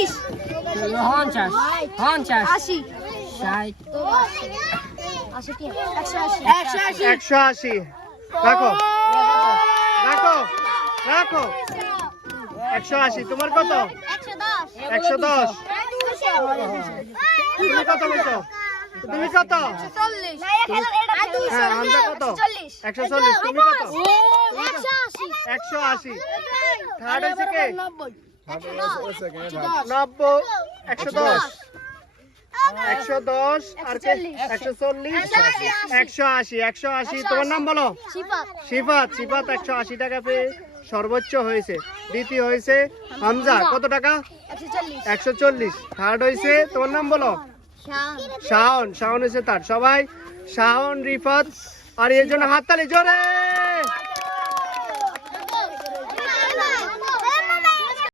30 50 50 80 60 180 রাখো রাখো রাখো 180 তোমার কত 110 তুমি কত বলছো তুমি কত হ্যাঁ হামজা কত 140 তুমি কত 180 থার্ড হইছে কে 90 110 110 আর কে 140 180 তোমার নাম বলো সিফাত 180 টাকা পেয়ে সর্বোচ্চ হয়েছে দ্বিতীয় হয়েছে হামজা কত টাকা 140 থার্ড হয়েছে তোমার নাম বলো শাওন হয়েছে তার সবাই শাওন রিফাত আর এর জন্য হাততালি জোরে